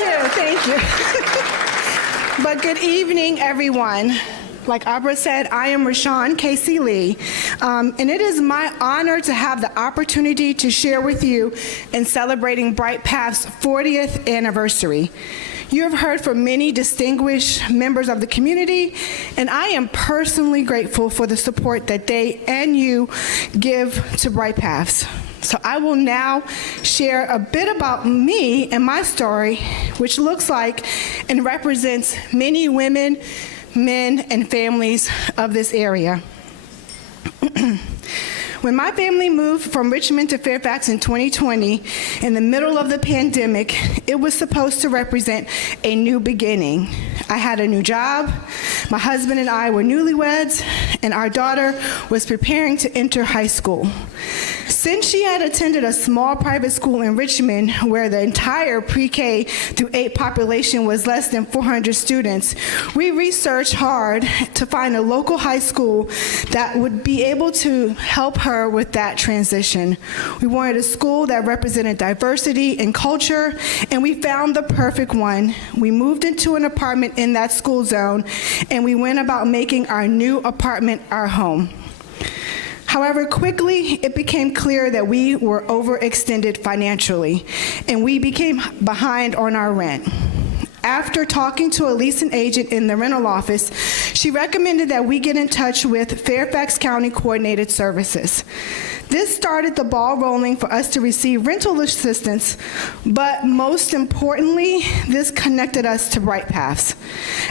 Thank you. But good evening, everyone. Like Abra said, I am Roshon Casey-Lee, and it is my honor to have the opportunity to share with you in celebrating Britepaths' 40th anniversary. You have heard from many distinguished members of the community, and I am personally grateful for the support that they and you give to Britepaths. So I will now share a bit about me and my story, which looks like and represents many women, men, and families of this area. When my family moved from Richmond to Fairfax in 2020, in the middle of the pandemic, it was supposed to represent a new beginning. I had a new job, my husband and I were newlyweds, and our daughter was preparing to enter high school. Since she had attended a small private school in Richmond where the entire pre-K through 8 population was less than 400 students, we researched hard to find a local high school that would be able to help her with that transition. We wanted a school that represented diversity and culture, and we found the perfect one. We moved into an apartment in that school zone, and we went about making our new apartment our home. However, quickly it became clear that we were overextended financially, and we became behind on our rent. After talking to a leasing agent in the rental office, she recommended that we get in touch with Fairfax County Coordinated Services. This started the ball rolling for us to receive rental assistance, but most importantly, this connected us to Britepaths.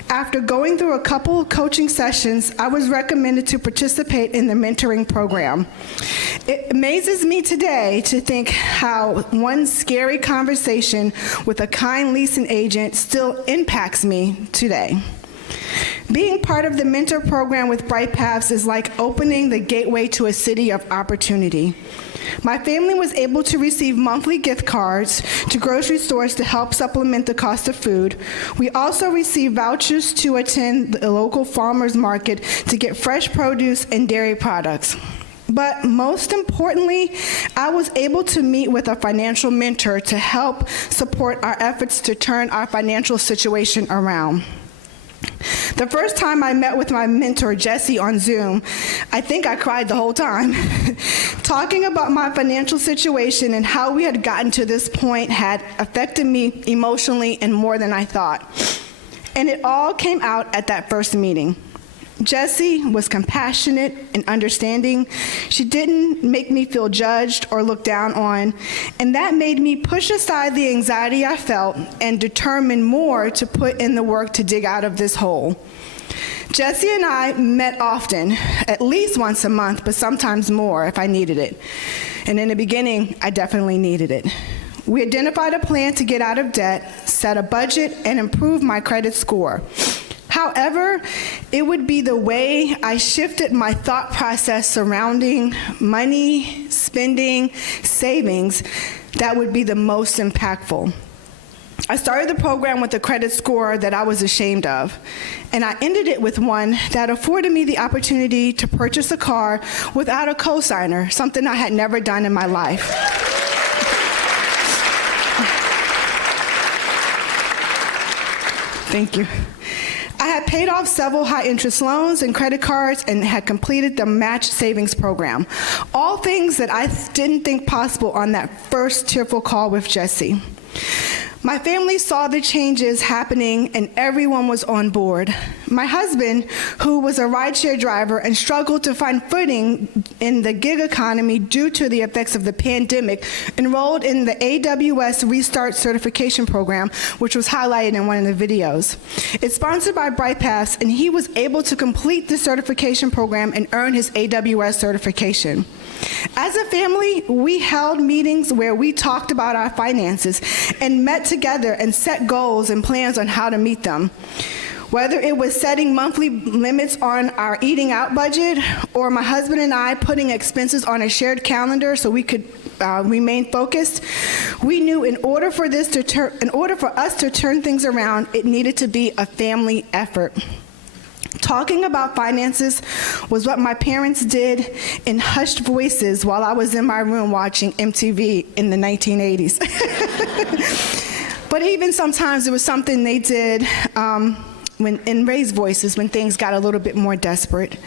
After going through a couple of coaching sessions, I was recommended to participate in the mentoring program. It amazes me today to think how one scary conversation with a kind leasing agent still impacts me today. Being part of the mentor program with Britepaths is like opening the gateway to a city of opportunity. My family was able to receive monthly gift cards to grocery stores to help supplement the cost of food. We also received vouchers to attend the local farmers market to get fresh produce and dairy products. But most importantly, I was able to meet with a financial mentor to help support our efforts to turn our financial situation around. The first time I met with my mentor, Jesse, on Zoom, I think I cried the whole time. Talking about my financial situation and how we had gotten to this point had affected me emotionally and more than I thought. And it all came out at that first meeting. Jessie was compassionate and understanding. She didn't make me feel judged or looked down on, and that made me push aside the anxiety I felt and determine more to put in the work to dig out of this hole. Jessie and I met often, at least once a month, but sometimes more if I needed it. And in the beginning, I definitely needed it. We identified a plan to get out of debt, set a budget, and improve my credit score. However, it would be the way I shifted my thought process surrounding money, spending, savings that would be the most impactful. I started the program with a credit score that I was ashamed of, and I ended it with one that afforded me the opportunity to purchase a car without a cosigner, something I had never done in my life. Thank you. I had paid off several high-interest loans and credit cards and had completed the match savings program. All things that I didn't think possible on that first tearful call with Jessie. My family saw the changes happening and everyone was on board. My husband, who was a rideshare driver and struggled to find footing in the gig economy due to the effects of the pandemic, enrolled in the AWS Restart Certification Program, which was highlighted in one of the videos. It's sponsored by Britepaths, and he was able to complete the certification program and earn his AWS certification. As a family, we held meetings where we talked about our finances and met together and set goals and plans on how to meet them. Whether it was setting monthly limits on our eating out budget, or my husband and I putting expenses on a shared calendar so we could remain focused, we knew in order for us to turn things around, it needed to be a family effort. Talking about finances was what my parents did in hushed voices while I was in my room watching MTV in the 1980s. But even sometimes it was something they did in raised voices when things got a little bit more desperate.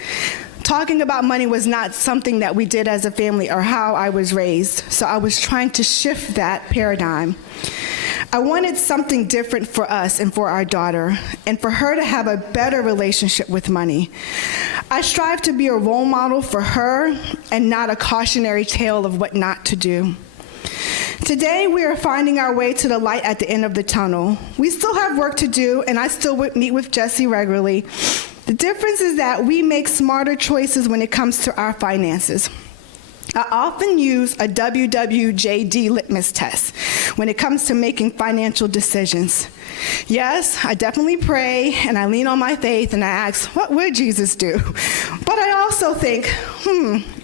Talking about money was not something that we did as a family or how I was raised, so I was trying to shift that paradigm. I wanted something different for us and for our daughter, and for her to have a better relationship with money. I strive to be a role model for her and not a cautionary tale of what not to do. Today, we are finding our way to the light at the end of the tunnel. We still have work to do, and I still meet with Jesse regularly. The difference is that we make smarter choices when it comes to our finances. I often use a WWJD litmus test when it comes to making financial decisions. Yes, I definitely pray, and I lean on my faith, and I ask, what would Jesus do? But I also think,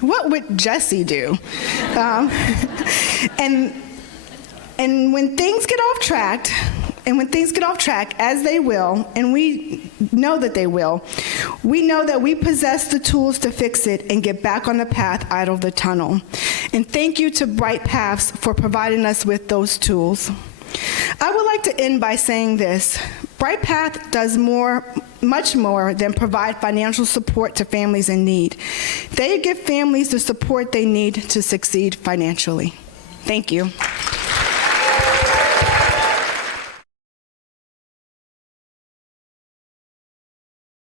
what would Jesse do? And when things get off track, as they will, and we know that they will, we know that we possess the tools to fix it and get back on the path out of the tunnel. And thank you to Britepaths for providing us with those tools. I would like to end by saying this. Britepath does much more than provide financial support to families in need. They give families the support they need to succeed financially. Thank you.